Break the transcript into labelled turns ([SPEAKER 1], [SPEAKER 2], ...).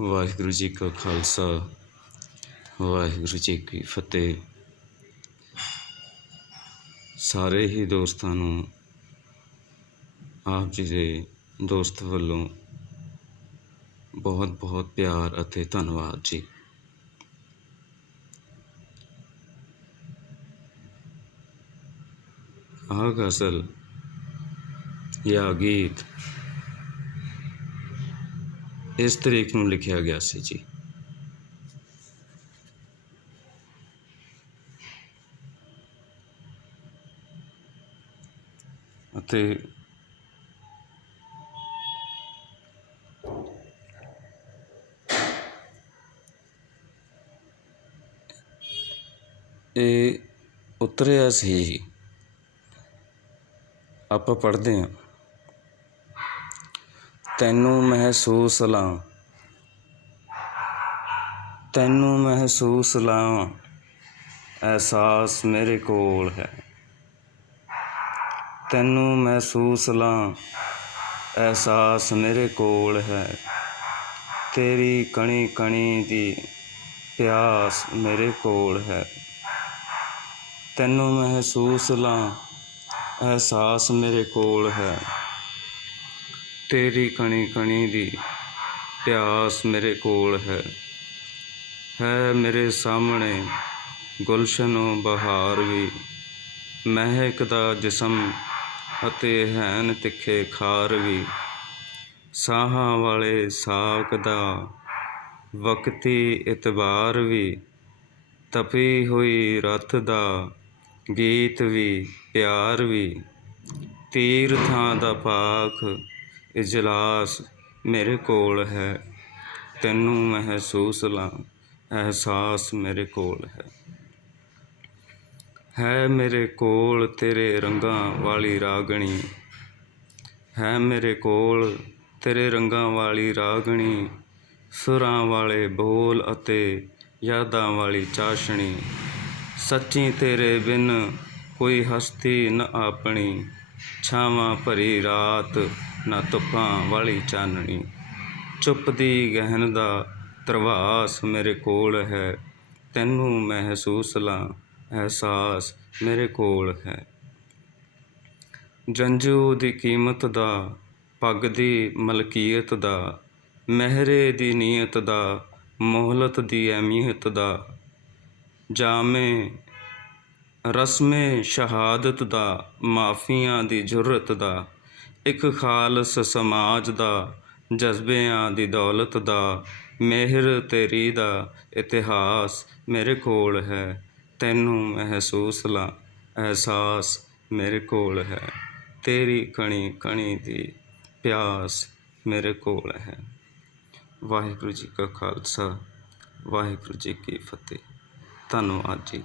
[SPEAKER 1] ਵਾਹਿਗੁਰੂ ਜੀ ਕਾ ਖਾਲਸਾ, ਵਾਹਿਗੁਰੂ ਜੀ ਕੀ ਫਤਿਹ। ਸਾਰੇ ਹੀ ਦੋਸਤਾਂ ਨੂੰ, ਆਪ ਜੀ ਦੇ ਦੋਸਤ ਵੱਲੋਂ ਬਹੁਤ ਬਹੁਤ ਪਿਆਰ ਅਤੇ ਧੰਨਵਾਦ ਜੀ। ਆਹ ਗਜ਼ਲ ਜਾਂ ਗੀਤ ਇਸ ਤਰੀਕ ਨੂੰ ਲਿਖਿਆ ਗਿਆ ਸੀ ਜੀ। ਅਤੇ ਇਹ ਉਤਰਿਆ ਸੀ ਆਪਾਂ ਪੜ੍ਹਦੇ ਹਾਂ। ਤੈਨੂੰ ਮਹਿਸੂਸ ਲਾਂ ਤੈਨੂੰ ਮਹਿਸੂਸ ਲਾਂ ਅਹਿਸਾਸ ਮੇਰੇ ਕੋਲ ਹੈ। ਤੈਨੂੰ ਮਹਿਸੂਸ ਲਾਂ ਅਹਿਸਾਸ ਮੇਰੇ ਕੋਲ ਹੈ। ਤੇਰੀ ਕਣੀ ਕਣੀ ਦੀ ਪਿਆਸ ਮੇਰੇ ਕੋਲ ਹੈ। ਤੈਨੂੰ ਮਹਿਸੂਸ ਲਾਂ ਅਹਿਸਾਸ ਮੇਰੇ ਕੋਲ ਹੈ। ਤੇਰੀ ਕਣੀ ਕਣੀ ਦੀ ਪਿਆਸ ਮੇਰੇ ਕੋਲ ਹੈ। ਹੈ ਮੇਰੇ ਸਾਹਮਣੇ ਗੁਲਸ਼ਨੋ ਬਹਾਰ ਵੀ। ਮਹਿਕ ਦਾ ਜਿਸਮ ਅਤੇ ਹੈਨ ਤਿੱਖੇ ਖਾਰ ਵੀ। ਸਾਹਾਂ ਵਾਲੇ ਸਾਕ ਦਾ ਵਕਤੀ ਇਤਬਾਰ ਵੀ। ਤਪੀ ਹੋਈ ਰਤ ਦਾ ਗੀਤ ਵੀ, ਪਿਆਰ ਵੀ। ਤੀਰਥਾਂ ਦਾ ਪਾਖ ਇਜਲਾਸ ਮੇਰੇ ਕੋਲ ਹੈ। ਤੈਨੂੰ ਮਹਿਸੂਸ ਲਾਂ, ਅਹਿਸਾਸ ਮੇਰੇ ਕੋਲ ਹੈ। ਹੈ ਮੇਰੇ ਕੋਲ ਤੇਰੇ ਰੰਗਾਂ ਵਾਲੀ ਰਾਗਣੀ। ਹੈ ਮੇਰੇ ਕੋਲ ਤੇਰੇ ਰੰਗਾਂ ਵਾਲੀ ਰਾਗਣੀ। ਸੁਰਾਂ ਵਾਲੇ ਬੋਲ ਅਤੇ ਯਾਦਾਂ ਵਾਲੀ ਚਾਸ਼ਣੀ। ਸੱਚੀ ਤੇਰੇ ਬਿਨ ਕੋਈ ਹਸਤੀ ਨ ਆਪਣੀ। ਛਾਵਾਂ ਭਰੀ ਰਾਤ ਨਾ ਧੁੱਪਾਂ ਵਾਲੀ ਚਾਨਣੀ। ਚੁੱਪ ਦੀ ਗਹਿਨ ਦਾ ਤਰਵਾਸ ਮੇਰੇ ਕੋਲ ਹੈ। ਤੈਨੂੰ ਮਹਿਸੂਸ ਲਾਂ, ਅਹਿਸਾਸ ਮੇਰੇ ਕੋਲ ਹੈ। ਜੰਜੂ ਦੀ ਕੀਮਤ ਦਾ, ਪੱਗ ਦੀ ਮਲਕੀਅਤ ਦਾ, ਮਹਿਰੇ ਦੀ ਨੀਅਤ ਦਾ, ਮੋਹਲਤ ਦੀ ਅਹਿਮੀਅਤ ਦਾ, ਜਾਮੇ, ਰਸਮੇ ਸ਼ਹਾਦਤ ਦਾ, ਮਾਫੀਆਂ ਦੀ ਜੁਰਤ ਦਾ। ਇੱਕ ਖਾਲਸ ਸਮਾਜ ਦਾ, ਜਜ਼ਬਿਆਂ ਦੀ ਦੌਲਤ ਦਾ, ਮਿਹਰ ਤੇਰੀ ਦਾ ਇਤਿਹਾਸ ਮੇਰੇ ਕੋਲ ਹੈ। ਤੈਨੂੰ ਮਹਿਸੂਸ ਲਾਂ, ਅਹਿਸਾਸ ਮੇਰੇ ਕੋਲ ਹੈ। ਤੇਰੀ ਕਣੀ ਕਣੀ ਦੀ ਪਿਆਸ ਮੇਰੇ ਕੋਲ ਹੈ। ਵਾਹਿਗੁਰੂ ਜੀ ਕਾ ਖਾਲਸਾ, ਵਾਹਿਗੁਰੂ ਜੀ ਕੀ ਫਤਿਹ। ਧੰਨਵਾਦ ਜੀ।